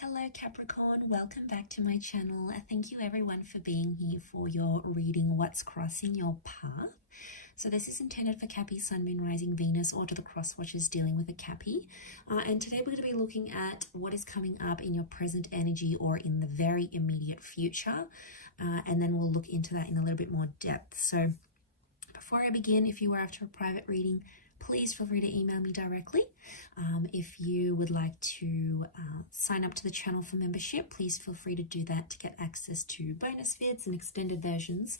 Hello Capricorn, welcome back to my channel. Thank you everyone for being here for your reading What's Crossing Your Path. So this is intended for Cappy, Sun, Moon, Rising, Venus, or to the cross watchers dealing with a Cappy. And today we're going to be looking at what is coming up in your present energy or in the very immediate future. And then we'll look into that in a little bit more depth. So before I begin, if you are after a private reading, please feel free to email me directly. If you would like to sign up to the channel for membership, please feel free to do that to get access to bonus vids and extended versions.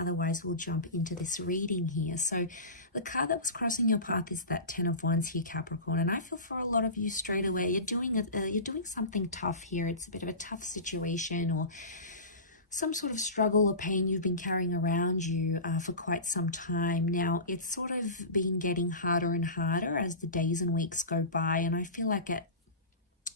Otherwise, we'll jump into this reading here. So the card that was crossing your path is that 10 of Wands here, Capricorn. And I feel for a lot of you straight away, you're doing something tough here. It's a bit of a tough situation or some sort of struggle or pain you've been carrying around you for quite some time now. It's sort of been getting harder and harder as the days and weeks go by, and I feel like at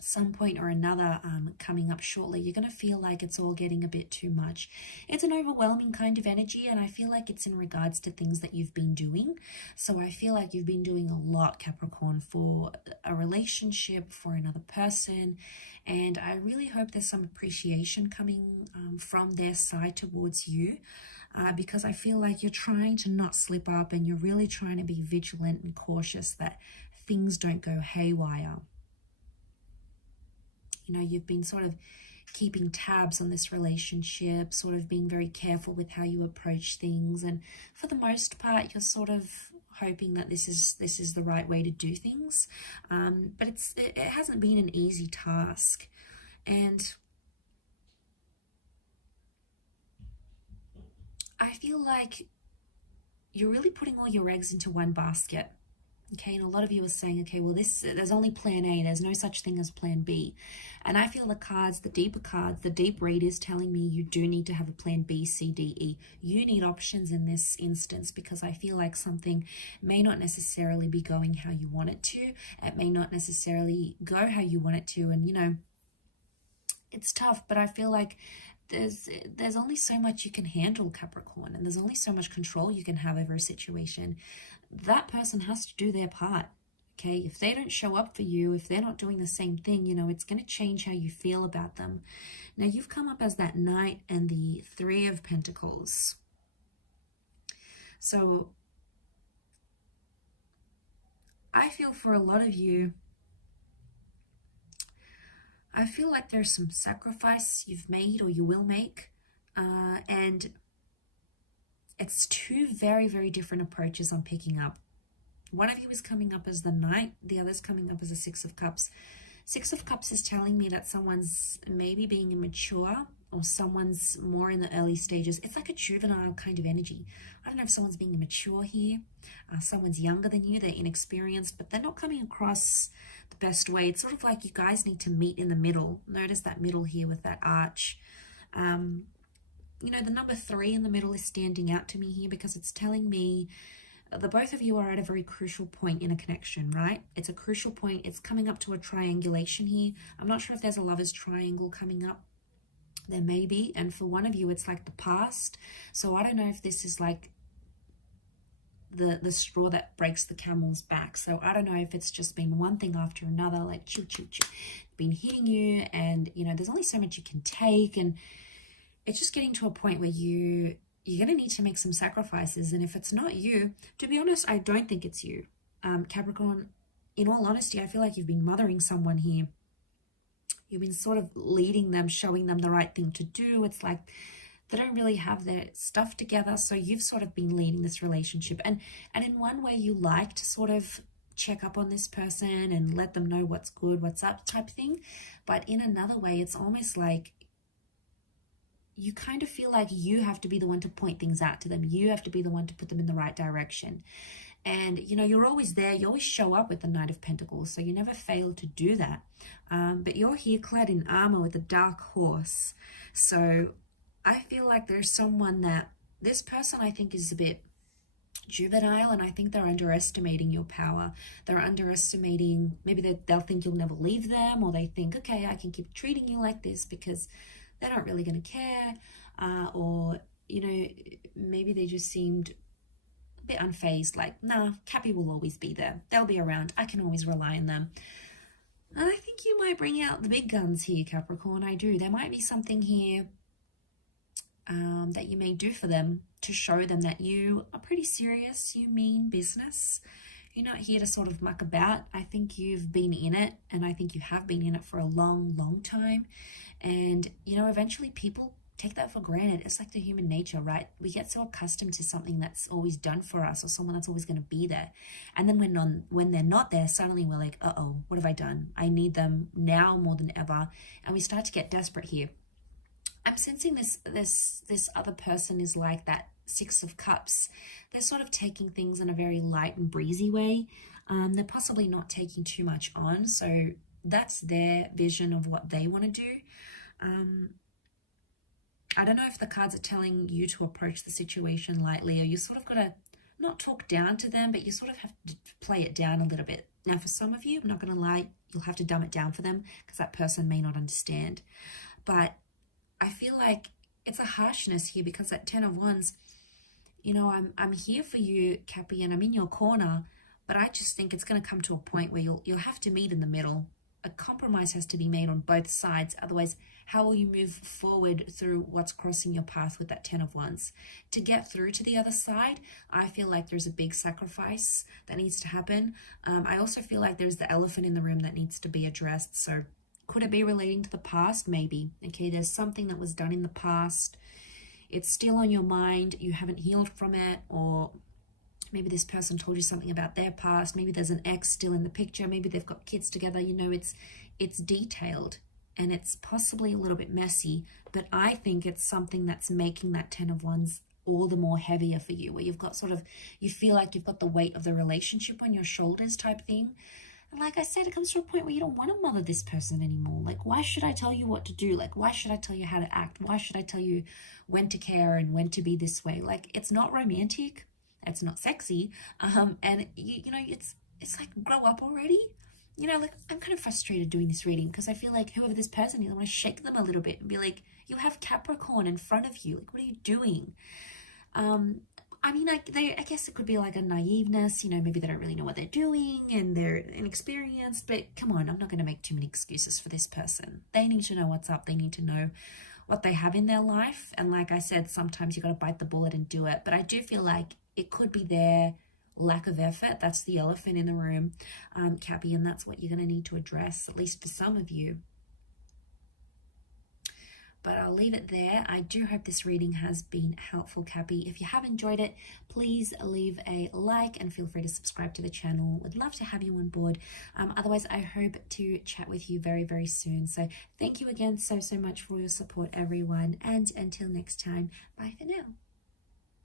some point or another coming up shortly, you're going to feel like it's all getting a bit too much. It's an overwhelming kind of energy, and I feel like it's in regards to things that you've been doing. So I feel like you've been doing a lot, Capricorn, for a relationship, for another person, and I really hope there's some appreciation coming from their side towards you, because I feel like you're trying to not slip up and you're really trying to be vigilant and cautious that things don't go haywire. You know, you've been sort of keeping tabs on this relationship, sort of being very careful with how you approach things. And for the most part, you're sort of hoping that this is the right way to do things. But it hasn't been an easy task. And I feel like you're really putting all your eggs into one basket. Okay, and a lot of you are saying, okay, well, there's only plan A, there's no such thing as plan B. And I feel the cards, the deeper cards, the deep read is telling me you do need to have a plan B, C, D, E. You need options in this instance, because I feel like something may not necessarily be going how you want it to. It may not necessarily go how you want it to. And, you know, it's tough, but I feel like there's only so much you can handle, Capricorn, and there's only so much control you can have over a situation. That person has to do their part, okay? If they don't show up for you, if they're not doing the same thing, you know, it's going to change how you feel about them. Now, you've come up as that Knight and the Three of Pentacles. So I feel for a lot of you, I feel like there's some sacrifice you've made or you will make, and it's two very, very different approaches I'm picking up. One of you is coming up as the Knight, the other's coming up as a Six of Cups. Six of Cups is telling me that someone's maybe being immature, or someone's more in the early stages. It's like a juvenile kind of energy. I don't know if someone's being immature here. Someone's younger than you, they're inexperienced, but they're not coming across the best way. It's sort of like you guys need to meet in the middle. Notice that middle here with that arch. You know, the number 3 in the middle is standing out to me here, because it's telling me the both of you are at a very crucial point in a connection, right? It's a crucial point. It's coming up to a triangulation here. I'm not sure if there's a lover's triangle coming up. There may be. And for one of you, it's like the past. So I don't know if this is like the straw that breaks the camel's back. So I don't know if it's just been one thing after another, like choo, choo, choo, been hitting you. And, you know, there's only so much you can take. And it's just getting to a point where you're going to need to make some sacrifices. And if it's not you, to be honest, I don't think it's you. Capricorn, in all honesty, I feel like you've been mothering someone here. You've been sort of leading them, showing them the right thing to do. It's like they don't really have their stuff together. So you've sort of been leading this relationship. And in one way, you like to sort of check up on this person and let them know what's good, what's up type thing. But in another way, it's almost like you kind of feel like you have to be the one to point things out to them. You have to be the one to put them in the right direction. And, you know, you're always there. You always show up with the Knight of Pentacles, so you never fail to do that. But you're here clad in armor with a dark horse. So I feel like there's someone that this person, I think, is a bit juvenile, and I think they're underestimating your power. They're underestimating, maybe they'll think you'll never leave them, or they think, okay, I can keep treating you like this because they're not really going to care. Or, you know, maybe they just seemed a bit unfazed, like, nah, Cappy will always be there. They'll be around. I can always rely on them. And I think you might bring out the big guns here, Capricorn. I do. There might be something here that you may do for them to show them that you are pretty serious, you mean business. You're not here to sort of muck about. I think you've been in it, and I think you have been in it for a long, long time. And, you know, eventually people take that for granted. It's like the human nature, right? We get so accustomed to something that's always done for us, or someone that's always going to be there. And then when they're not there, suddenly we're like, uh-oh, what have I done? I need them now more than ever. And we start to get desperate here. I'm sensing this other person is like that Six of Cups. They're sort of taking things in a very light and breezy way. They're possibly not taking too much on. So that's their vision of what they want to do. I don't know if the cards are telling you to approach the situation lightly, or you sort of got to not talk down to them, but you sort of have to play it down a little bit. Now, for some of you, I'm not going to lie, you'll have to dumb it down for them because that person may not understand. But I feel like it's a harshness here because that Ten of Wands, you know, I'm here for you, Cappy, and I'm in your corner, but I just think it's going to come to a point where you'll have to meet in the middle. A compromise has to be made on both sides. Otherwise, how will you move forward through what's crossing your path with that Ten of Wands? To get through to the other side, I feel like there's a big sacrifice that needs to happen. I also feel like there's the elephant in the room that needs to be addressed. So could it be relating to the past? Maybe. Okay, there's something that was done in the past. It's still on your mind. You haven't healed from it, or maybe this person told you something about their past. Maybe there's an ex still in the picture. Maybe they've got kids together. You know, it's detailed and it's possibly a little bit messy, but I think it's something that's making that Ten of Wands all the more heavier for you, where you've got sort of, you feel like you've got the weight of the relationship on your shoulders type thing. And like I said, it comes to a point where you don't want to mother this person anymore. Like, why should I tell you what to do? Like, why should I tell you how to act? Why should I tell you when to care and when to be this way? Like, it's not romantic. It's not sexy. And you know, it's like, grow up already. You know, like, I'm kind of frustrated doing this reading because I feel like whoever this person is, I want to shake them a little bit and be like, you have Capricorn in front of you. Like, what are you doing? I mean, I guess it could be like a naiveness, you know, maybe they don't really know what they're doing and they're inexperienced, but come on, I'm not going to make too many excuses for this person. They need to know what's up. They need to know what they have in their life. And like I said, sometimes you got to bite the bullet and do it. But I do feel like it could be their lack of effort. That's the elephant in the room, Cappy, and that's what you're going to need to address, at least for some of you. But I'll leave it there. I do hope this reading has been helpful, Cappy. If you have enjoyed it, please leave a like and feel free to subscribe to the channel. Would love to have you on board. Otherwise, I hope to chat with you very, very soon. So thank you again so much for your support, everyone. And until next time, bye for now.